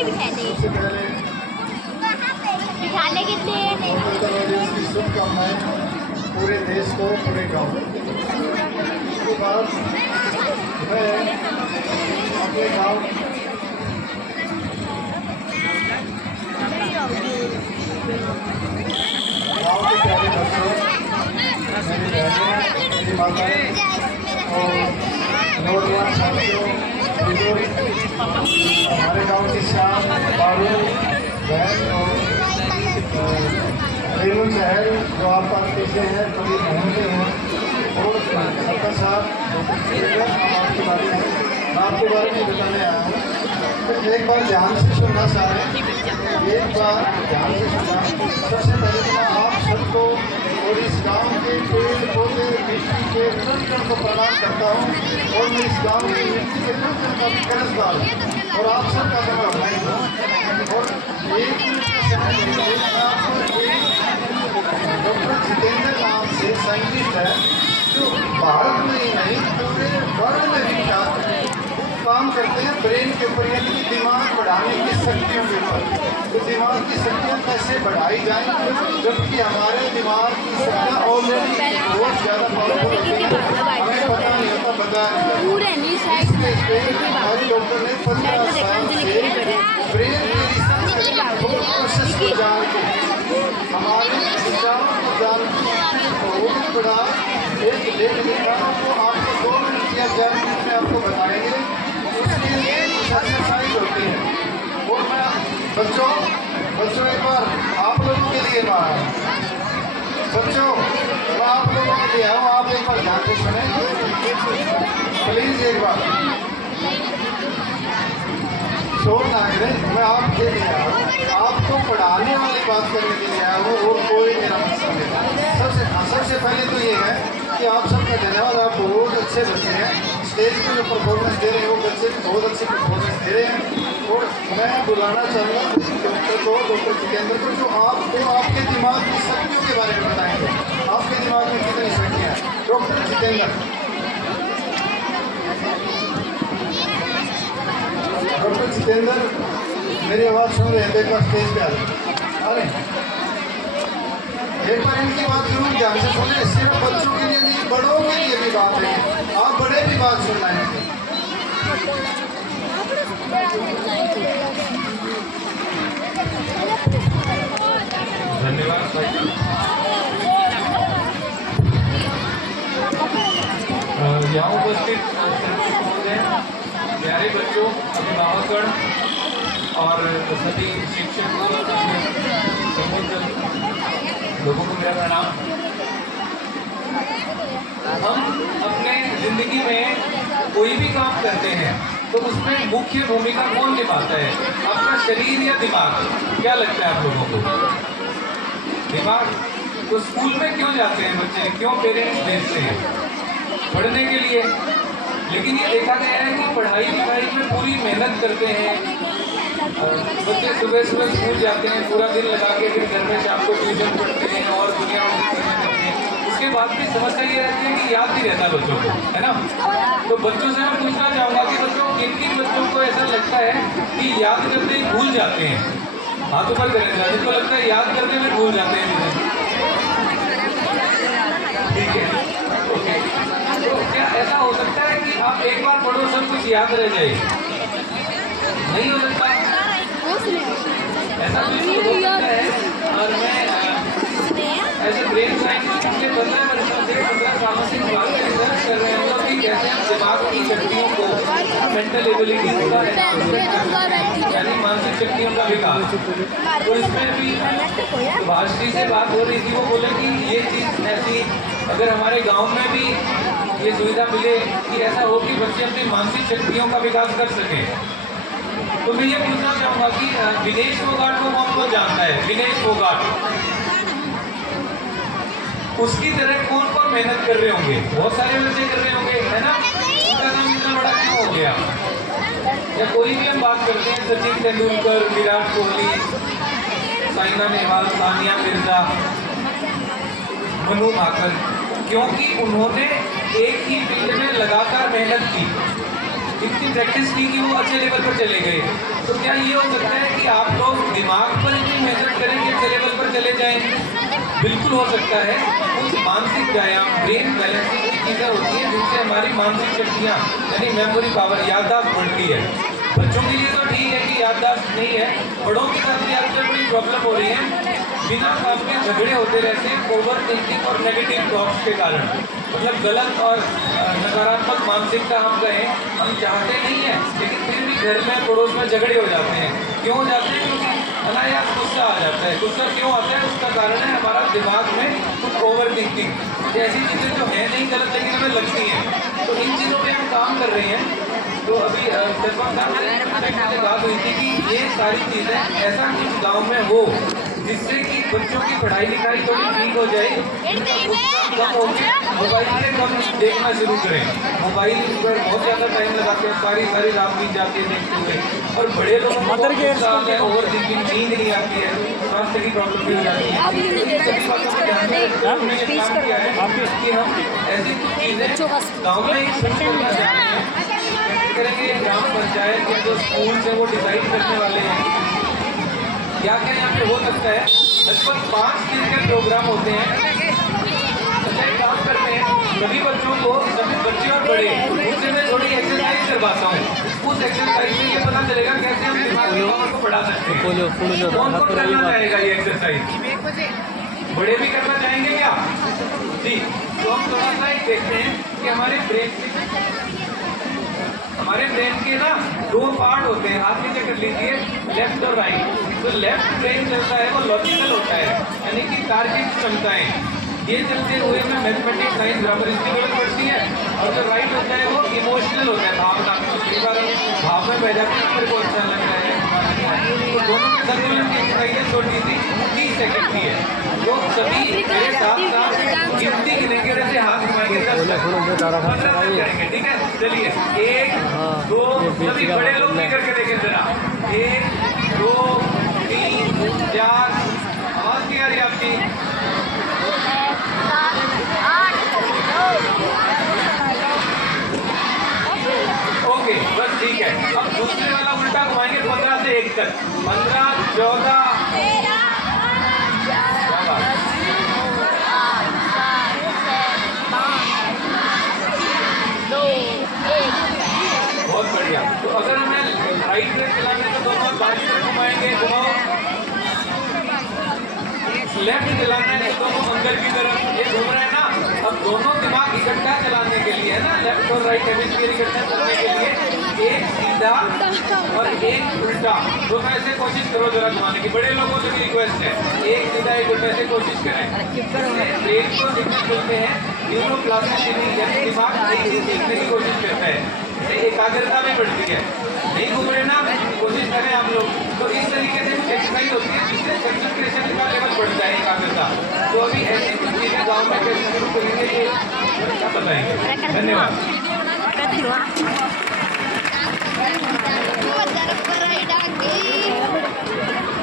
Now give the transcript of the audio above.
सबसे पहले की शुभकामनाएं पूरे देश को, पूरे गाँव। उसके बाद मैं अपने गाँव के प्यारे बच्चों, मेरी बहनें, मेरी माताएं और नौजवान साथियों, हमारे गांव की शान बारू बहन और रेणु शहर जो आपका पीछे है, कभी घूमते हैं और सबका साथ आपके बारे में मैं आपके बारे में बताने आया हूँ। तो एक बार ध्यान से सुनना सारे, एक बार ध्यान से सुनना। सबसे पहले तो मैं आप सबको और इस गांव के पेड़ पौधे मिट्टी के तन को प्रणाम करता हूँ और मैं इस गांव की मिट्टी के तन का भी कर्जदार हूँ और आप सबका मैं भाई हूँ। और एक डॉक्टर जितेंद्र नाम से साइंटिस्ट है जो भारत में ही नहीं पूरे वर्ल्ड में विख्यात है। काम करते हैं ब्रेन के ऊपर, यानी कि दिमाग बढ़ाने की शक्तियों के ऊपर। तो दिमाग की शक्तियाँ कैसे बढ़ाई जाए, जबकि हमारे दिमाग की शक्तियाँ ऑलरेडी बहुत ज़्यादा पावरफुल होती है, हमें पता नहीं होता, बताया हमारे डॉक्टर ने 15 साल से ब्रेन की प्रोसेस को जान के हमारे विचारों को जान के बहुत बड़ा एक लेख लिखा वो आपको 2 मिनट या 4 मिनट में आपको बताएंगे। उसके लिए एक्सरसाइज होती है। और मैं बच्चों एक बार आप लोगों के लिए बाहर बच्चों मैं आप लोगों के लिए आऊँ, आप एक बार ध्यान से सुने प्लीज। एक बार शोर ना करें, मैं आपके लिए आया हूँ, आपको पढ़ाने वाली बात करने के लिए आया हूँ और कोई मेरा मकसद नहीं। सबसे पहले तो ये है कि आप सबका धन्यवाद, आप बहुत अच्छे बच्चे हैं। स्टेज पर जो परफॉर्मेंस दे रहे हैं वो बच्चे बहुत अच्छी परफॉर्मेंस दे रहे हैं। और मैं बुलाना चाहूँगा डॉक्टर जितेंद्र को, जो आपको आपके दिमाग की शक्तियों के बारे में बताएंगे। आपके दिमाग में कितनी शक्तियाँ हैं, डॉक्टर जितेंद्र। डॉक्टर जितेंद्र मेरी आवाज़ सुन रहे हैं, एक बार स्टेज पे आ जाए। अरे एक बार इनकी बात जरूर ध्यान से सुने, सिर्फ बच्चों के लिए नहीं बड़ों के लिए भी बात है, आप बड़े भी बात सुनना है। धन्यवाद यहाँ उपस्थित प्यारे बच्चों, अभिभावकगण और सभी शिक्षक लोगों को मेरा प्रणाम। हम अपने जिंदगी में कोई भी काम करते हैं तो उसमें मुख्य भूमिका कौन निभाता है, आपका शरीर या दिमाग? क्या लगता है आप लोगों को? दिमाग। तो स्कूल में क्यों जाते हैं बच्चे, क्यों पेरेंट्स भेजते हैं? पढ़ने के लिए। लेकिन ये देखा गया है कि पढ़ाई लिखाई में पूरी मेहनत करते हैं बच्चे, सुबह स्कूल जाते हैं, पूरा दिन लगा के फिर घर में शाम को ट्यूशन पढ़ते हैं और दुनिया में करते हैं। उसके बाद भी समस्या ये रहती है कि याद नहीं रहता बच्चों को, है ना? तो बच्चों से मैं पूछना चाहूँगा कि बच्चों, किन किन बच्चों को ऐसा लगता है कि याद करते ही भूल जाते हैं? हाथ ऊपर करें, जिनको लगता है याद करते हुए भूल जाते हैं। ठीक है, ओके। तो क्या ऐसा हो सकता है कि आप एक बार पढ़ो सब कुछ याद रह जाए? नहीं हो सकता, ऐसा बिल्कुल हो सकता है। और मैं ऐसे ब्रेन साइंस के 15 सालों से बात में रिसर्च कर रहे हैं कि कैसे हम दिमाग की शक्तियों को, मेंटल एबिलिटीज का, यानी मानसिक शक्तियों का विकास। तो इसमें भी भाषी से बात हो रही थी, वो बोले कि ये चीज़ ऐसी अगर हमारे गांव में भी ये सुविधा मिले कि ऐसा हो कि बच्चे अपनी मानसिक शक्तियों का विकास कर सकें। तो मैं ये पूछना चाहूँगा कि विनेश फोगाट को कौन कौन जानता है? विनेश फोगाट, उसकी तरह कौन कौन मेहनत कर रहे होंगे? बहुत सारे बच्चे कर रहे होंगे, है ना? उनका नाम इतना बड़ा क्यों हो गया? या कोई भी हम बात करते हैं, सचिन तेंदुलकर, विराट कोहली, साइना नेहवाल, सानिया मिर्जा, मनु भाकर, क्योंकि उन्होंने एक ही फील्ड में लगातार मेहनत की, इतनी प्रैक्टिस की कि वो अच्छे लेवल पर चले गए। तो क्या ये हो सकता है कि आप लोग दिमाग पर इतनी मेहनत करें कि अच्छे लेवल पर चले जाएं? बिल्कुल हो सकता है। कुछ मानसिक व्यायाम, ब्रेन बैलेंसिंग की चीज़ें होती हैं जिनसे हमारी मानसिक शक्तियाँ यानी मेमोरी पावर, याददाश्त बढ़ती है। बच्चों के लिए तो ठीक है कि याददाश्त नहीं है, बड़ों के साथ भी आजकल बड़ी प्रॉब्लम हो रही है। बिना काम के झगड़े होते रहते हैं ओवर थिंकिंग और नेगेटिव थॉट्स के कारण। मतलब गलत और नकारात्मक मानसिकता हम कहें, हम चाहते नहीं है, लेकिन फिर भी घर में पड़ोस में झगड़े हो जाते हैं। क्यों हो जाते हैं? क्योंकि अनायास गुस्सा आ जाता है। गुस्सा क्यों आता है? उसका कारण है हमारा दिमाग में कुछ ओवर थिंकिंग, ऐसी चीज़ें जो है नहीं गलत लेकिन हमें लगती हैं। तो इन चीज़ों पे हम काम कर रहे हैं। तो अभी सरपंच साहब से बात हुई थी कि ये सारी चीज़ें ऐसा कुछ गाँव में हो जिससे कि बच्चों की पढ़ाई लिखाई थोड़ी ठीक हो जाए, कम हो गई, मोबाइल में कम देखना शुरू करें। मोबाइल पर बहुत ज़्यादा टाइम लगाते हैं, सारी रात बीत जाती है देखते हुए। और बड़े लोगों को ओवर थिंकिंग, नींद नहीं आती है, स्वास्थ्य की प्रॉब्लम भी हो जाती है। सभी बातों को ध्यान में रखते हुए हमने ये काम किया है कि हम ऐसी कुछ चीज़ें गाँव में ही शुरू करना चाहते हैं। करेंगे ग्राम पंचायत के जो स्कूल से वो डिसाइड करने वाले हैं क्या क्या यहाँ पे हो सकता है। लगभग 5 दिन के प्रोग्राम होते हैं। अच्छा एक काम करते हैं, सभी बच्चों को, सभी बच्चे और बड़े, उनसे मैं थोड़ी एक्सरसाइज करवाता हूँ। उस एक्सरसाइज से ये पता चलेगा कैसे हम दिमाग की पावर को बढ़ा सकते हैं। कौन कौन करना चाहेगा ये एक्सरसाइज? बड़े भी करना चाहेंगे क्या? जी, तो हम थोड़ा सा एक देखते हैं कि हमारे ब्रेन के ना 2 पार्ट होते हैं। हाथ नीचे कर लीजिए, लेफ्ट और राइट। तो लेफ्ट ब्रेन चलता है वो लॉजिकल होता है, यानी कि तार्किक क्षमताएं, ये चलते हुए में मैथमेटिक्स, साइंस, ग्रामर इसकी जरूरत पड़ती है। और जो राइट होता है वो इमोशनल होता है, भावनात्मक। कई बार भाव में बह जाते हैं, मेरे को अच्छा लग रहा है। तो दोनों के संतुलन की एक्सरसाइज छोटी सी 30 सेकंड की है। तो सभी मेरे साथ साथ गिनती गिनेंगे, जैसे हाथ घुमाएंगे 10 तक, 15 तक करेंगे। ठीक है, चलिए 1 2, सभी बड़े लोग भी करके देखें जरा। 1 2 3 4, आवाज नहीं आ रही आपकी? ओके, बस ठीक है। अब दूसरे वाला उल्टा घुमाएंगे 15 से 1 तक। 15 14 बहुत बढ़िया। तो अगर हमें राइट में चलाने तो दोनों बाएं तरफ घुमाएंगे, घुमाओ। लेफ्ट चलाना है तो दोनों अंदर की तरफ, ये घूम रहे हैं ना। अब दोनों दिमाग इकट्ठा चलाने के लिए है ना, लेफ्ट और राइट हेमिस्फीयर इकट्ठा चलाने के लिए एक सीधा और एक उल्टा, दोनों ऐसे कोशिश करो जरा घुमाने की। बड़े लोगों से भी रिक्वेस्ट है, एक सीधा एक उल्टा ऐसे कोशिश करें। ब्रेन को सिग्नल मिलते हैं न्यूरोप्लास्टिसिटी, यानी दिमाग नई चीज सीखने की कोशिश करता है, एकाग्रता भी बढ़ती है। नहीं घूम रहे ना, कोशिश करें आप लोग। तो इस तरीके से कुछ एक्सरसाइज होती है जिससे कंसंट्रेशन का लेवल बढ़ता है, एकाग्रता। तो अभी ऐसी कुछ चीजें गाँव में कैसे शुरू करेंगे ये क्या बताएंगे। धन्यवाद।